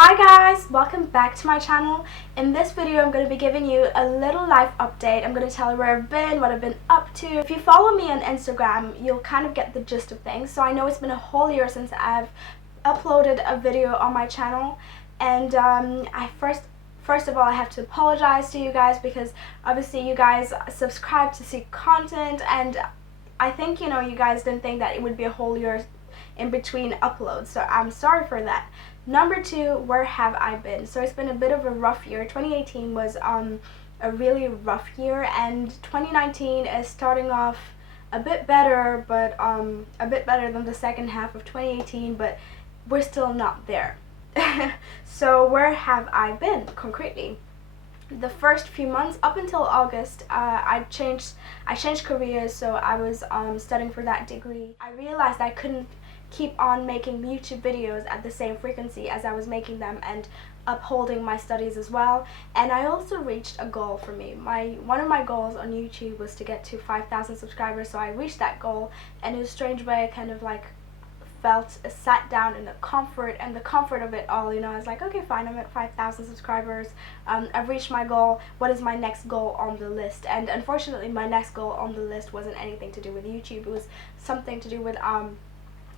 Hi guys, welcome back to my channel. In this video I'm going to be giving you a little life update. I'm going to tell you where I've been, what I've been up to. If you follow me on Instagram, you'll kind of get the gist of things. So I know it's been a whole year since I've uploaded a video on my channel, and First of all, I have to apologize to you guys because obviously you guys subscribe to see content, and I think, you guys didn't think that it would be a whole year in between uploads, so I'm sorry for that. Number two, where have I been? So it's been a bit of a rough year. 2018 was a really rough year, and 2019 is starting off a bit better, but a bit better than the second half of 2018, but we're still not there. So where have I been concretely? The first few months up until August, I changed careers, so I was studying for that degree. I realized I couldn't keep on making YouTube videos at the same frequency as I was making them and upholding my studies as well. And I also reached a goal for me. One of my goals on YouTube was to get to 5,000 subscribers, so I reached that goal, and in a strange way I kind of like sat down in the comfort of it all. I was like, okay, fine, I'm at 5,000 subscribers, I've reached my goal. What is my next goal on the list? And unfortunately my next goal on the list wasn't anything to do with YouTube. It was something to do with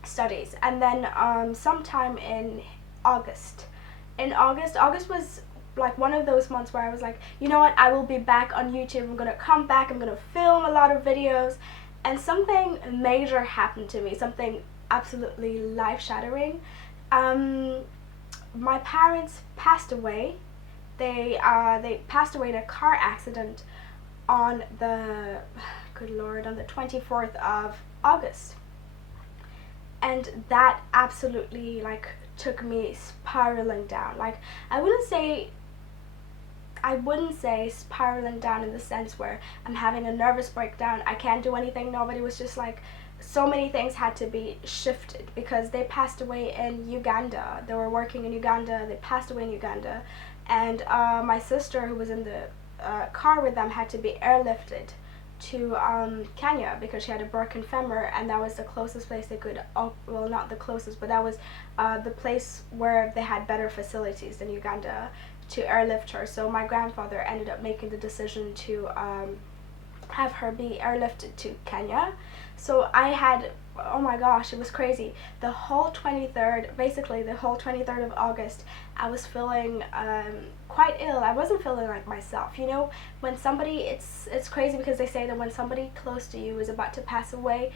studies. And then sometime in August was like one of those months where I was like, you know what, I will be back on YouTube. I'm gonna come back, I'm gonna film a lot of videos. And something major happened to me, something absolutely life-shattering. My parents passed away. They passed away in a car accident on the, good lord, on the 24th of August. And that absolutely took me spiraling down. I wouldn't say spiraling down in the sense where I'm having a nervous breakdown, I can't do anything. No, but it was just like so many things had to be shifted because they passed away in Uganda. They were working in Uganda, they passed away in Uganda, and my sister, who was in the car with them, had to be airlifted to Kenya because she had a broken femur, and that was the closest place they could, well, not the closest, but that was the place where they had better facilities than Uganda to airlift her. So my grandfather ended up making the decision to have her be airlifted to Kenya. So I had, oh my gosh, it was crazy. The whole 23rd of August, I was feeling quite ill. I wasn't feeling like myself. When somebody, it's crazy because they say that when somebody close to you is about to pass away,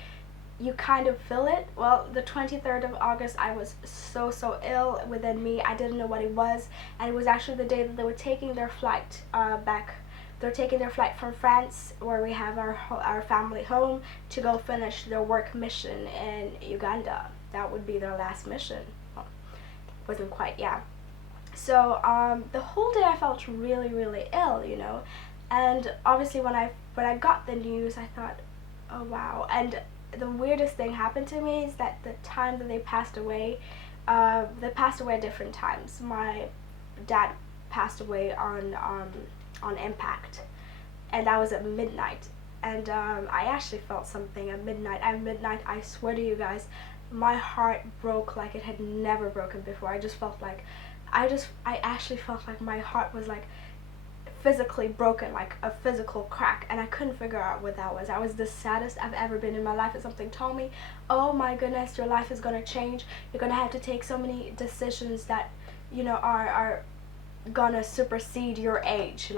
you kind of feel it. Well, the 23rd of August, I was so ill within me. I didn't know what it was, and it was actually the day that they were taking their flight back. They're taking their flight from France, where we have our family home, to go finish their work mission in Uganda. That would be their last mission. Well, wasn't quite, yeah. So the whole day I felt really ill, and obviously when I got the news, I thought, oh wow. And the weirdest thing happened to me is that the time that they passed away at different times. My dad passed away on impact, and that was at midnight, and I actually felt something at midnight. I swear to you guys, my heart broke like it had never broken before. I actually felt like my heart was physically broken, like a physical crack, and I couldn't figure out what that was. I was the saddest I've ever been in my life, and something told me, oh my goodness, your life is gonna change. You're gonna have to take so many decisions that are gonna supersede your age.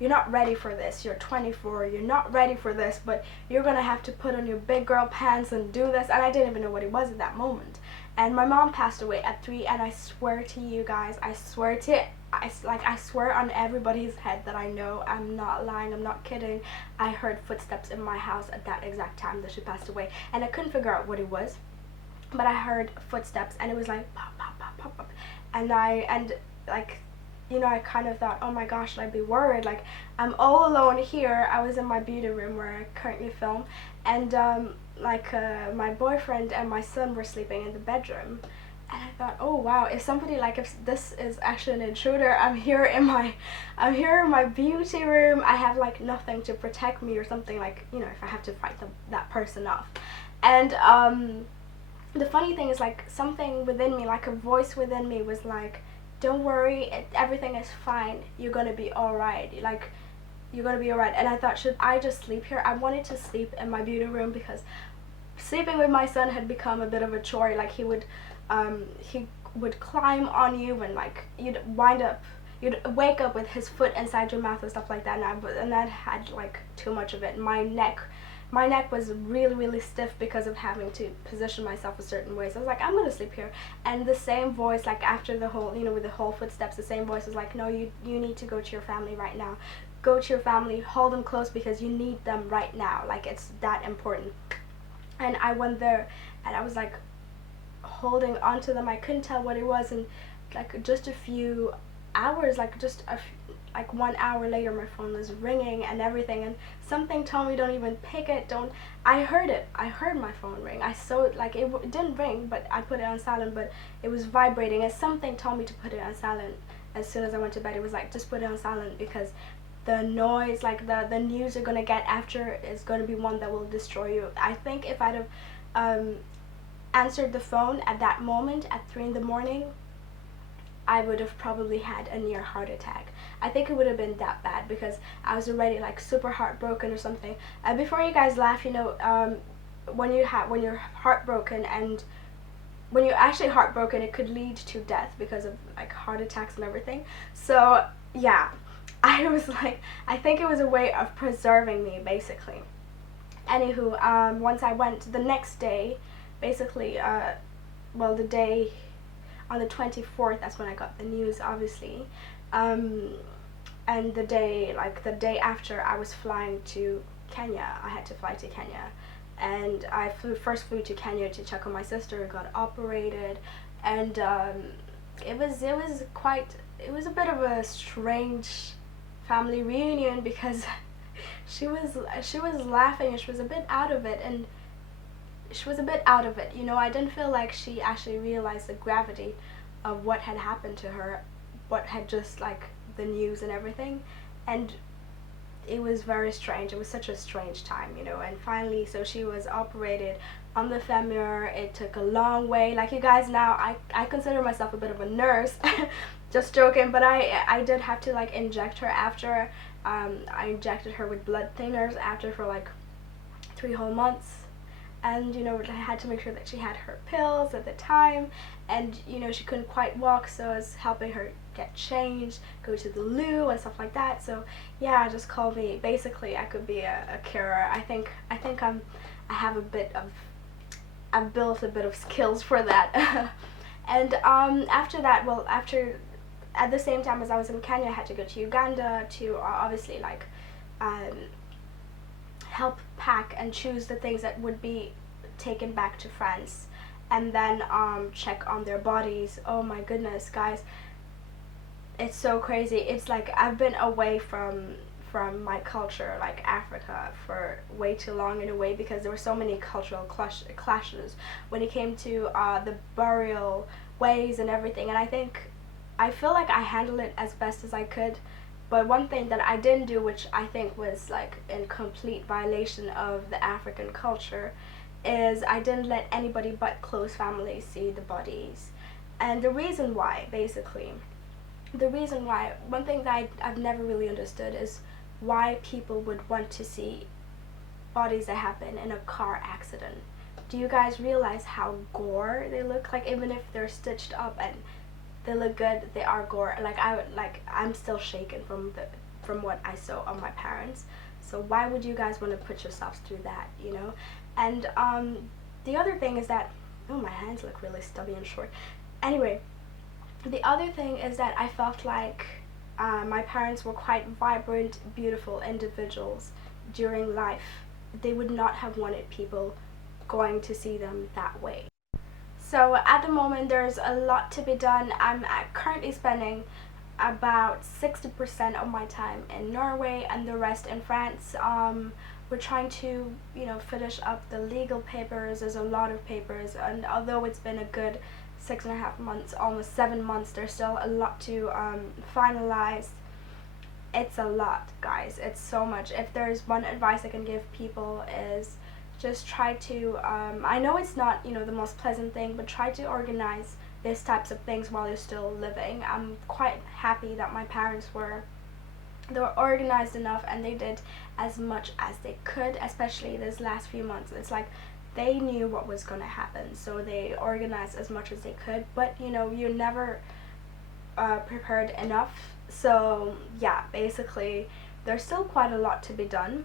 You're not ready for this. You're 24, you're not ready for this, but you're gonna have to put on your big girl pants and do this. And I didn't even know what it was at that moment. And my mom passed away at 3, and I swear to you guys, I swear on everybody's head that I know, I'm not lying, I'm not kidding, I heard footsteps in my house at that exact time that she passed away, and I couldn't figure out what it was, but I heard footsteps, and it was like pop pop pop pop pop, and I kind of thought, oh my gosh, should I be worried? I'm all alone here. I was in my beauty room where I currently film, and my boyfriend and my son were sleeping in the bedroom, and I thought, oh wow, if this is actually an intruder, I'm here in my beauty room. I have nothing to protect me or something, if I have to fight that person off. And the funny thing is, something within me, a voice within me was like, don't worry, everything is fine, you're gonna be alright, like, you're gonna be alright. And I thought, should I just sleep here? I wanted to sleep in my beauty room because sleeping with my son had become a bit of a chore. Like, he would climb on you, and like you'd wake up with his foot inside your mouth and stuff like that, and I had like too much of it. My neck was really stiff because of having to position myself a certain way. So I was like, I'm gonna sleep here. And the same voice, like after the whole, with the whole footsteps, the same voice was like, no, you need to go to your family right now. Go to your family, hold them close because you need them right now. Like, it's that important. And I went there, and I was like holding onto them. I couldn't tell what it was, and like just a few hours, like 1 hour later, my phone was ringing and everything, and something told me, don't even pick it, I heard it. I heard my phone ring. I saw it, like it didn't ring, but I put it on silent, but it was vibrating, and something told me to put it on silent. As soon as I went to bed, it was like, just put it on silent, because the noise, like the news you're gonna get after is gonna be one that will destroy you. I think if I'd have answered the phone at that moment at 3 in the morning, I would have probably had a near heart attack. I think it would have been that bad, because I was already like super heartbroken or something. Before you guys laugh, when you're heartbroken, and when you're actually heartbroken, it could lead to death because of like heart attacks and everything. So yeah, I was like, I think it was a way of preserving me, basically. Anywho, once I went the next day, basically, the day on the 24th, that's when I got the news, obviously. And the day after, I was flying to Kenya. I had to fly to Kenya, and I first flew to Kenya to check on my sister, got operated, and it was a bit of a strange family reunion, because she was laughing, and she was a bit out of it, I didn't feel like she actually realized the gravity of what had happened to her, what had just, like, the news and everything. And it was very strange. It was such a strange time, and finally, so she was operated on the femur. It took a long way. Like, you guys, now I consider myself a bit of a nurse. Just joking, but I did have to like inject her after. I injected her with blood thinners after for like 3 whole months. And I had to make sure that she had her pills at the time, and she couldn't quite walk, so I was helping her get changed, go to the loo and stuff like that. So yeah, just call me, basically I could be a carer. I think I've built a bit of skills for that. And after that, at the same time as I was in Kenya, I had to go to Uganda to obviously like help pack and choose the things that would be taken back to France, and then check on their bodies. Oh my goodness, guys, it's so crazy. It's like I've been away from my culture, like Africa, for way too long in a way, because there were so many cultural clashes when it came to the burial ways and everything. And I feel like I handled it as best as I could. But one thing that I didn't do, which I think was like in complete violation of the African culture, is I didn't let anybody but close family see the bodies. And the reason why, one thing that I've never really understood is why people would want to see bodies that happen in a car accident. Do you guys realize how gore they look? Like, even if they're stitched up and they look good, they are gore. I'm still shaken from what I saw of my parents. So why would you guys want to put yourselves through that, And the other thing is that, oh, my hands look really stubby and short. Anyway, the other thing is that I felt like my parents were quite vibrant, beautiful individuals during life. They would not have wanted people going to see them that way. So at the moment, there's a lot to be done. I'm currently spending about 60% of my time in Norway and the rest in France. We're trying to, finish up the legal papers. There's a lot of papers, and although it's been a good 6.5 months, almost 7 months, there's still a lot to finalize. It's a lot, guys. It's so much. If there's one advice I can give people is just try to, I know it's not, the most pleasant thing, but try to organize these types of things while you're still living. I'm quite happy that my parents were organized enough, and they did as much as they could, especially this last few months. It's like they knew what was going to happen, so they organized as much as they could, but you know, you're never prepared enough. So yeah, basically there's still quite a lot to be done,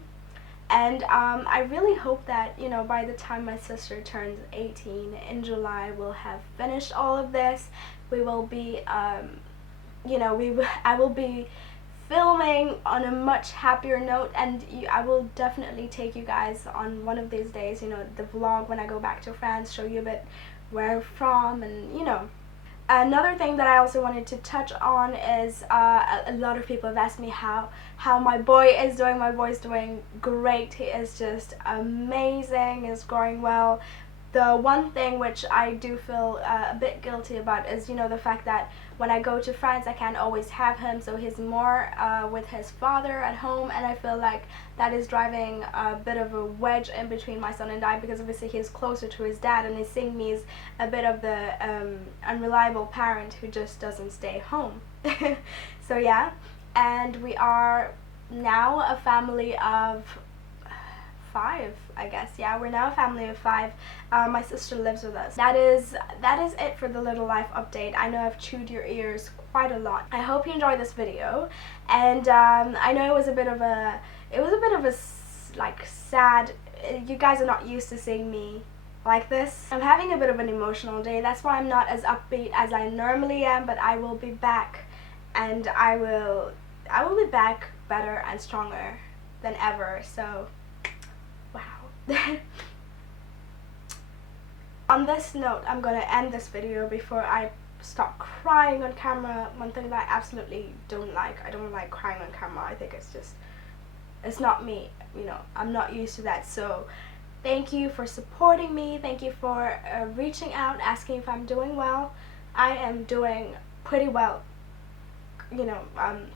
and I really hope that, you know, by the time my sister turns 18 in July, we'll have finished all of this. We will be you know, I will be filming on a much happier note, and I will definitely take you guys on one of these days, you know, the vlog when I go back to France, show you a bit where I'm from, and you know. Another thing that I also wanted to touch on is a lot of people have asked me how my boy is doing. My boy's doing great. He is just amazing, is growing well. The one thing which I do feel a bit guilty about is, you know, the fact that when I go to France, I can't always have him, so he's more with his father at home, and I feel like that is driving a bit of a wedge in between my son and I, because obviously he's closer to his dad, and he's seeing me as a bit of the unreliable parent who just doesn't stay home. So yeah, and we are now a family of 5, I guess. Yeah, we're now a family of 5. My sister lives with us. That is it for the little life update. I know I've chewed your ears quite a lot. I hope you enjoyed this video, and I know it was a bit of a like sad. You guys are not used to seeing me like this. I'm having a bit of an emotional day. That's why I'm not as upbeat as I normally am, but I will be back, and I will be back better and stronger than ever. So wow. On this note, I'm gonna end this video before I start crying on camera. One thing that I absolutely don't like, I don't like crying on camera. I think it's not me, you know, I'm not used to that. So thank you for supporting me. Thank you for reaching out, asking if I'm doing well. I am doing pretty well, you know,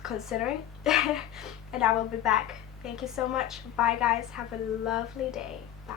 considering. And I will be back. Thank you so much. Bye guys. Have a lovely day. Bye.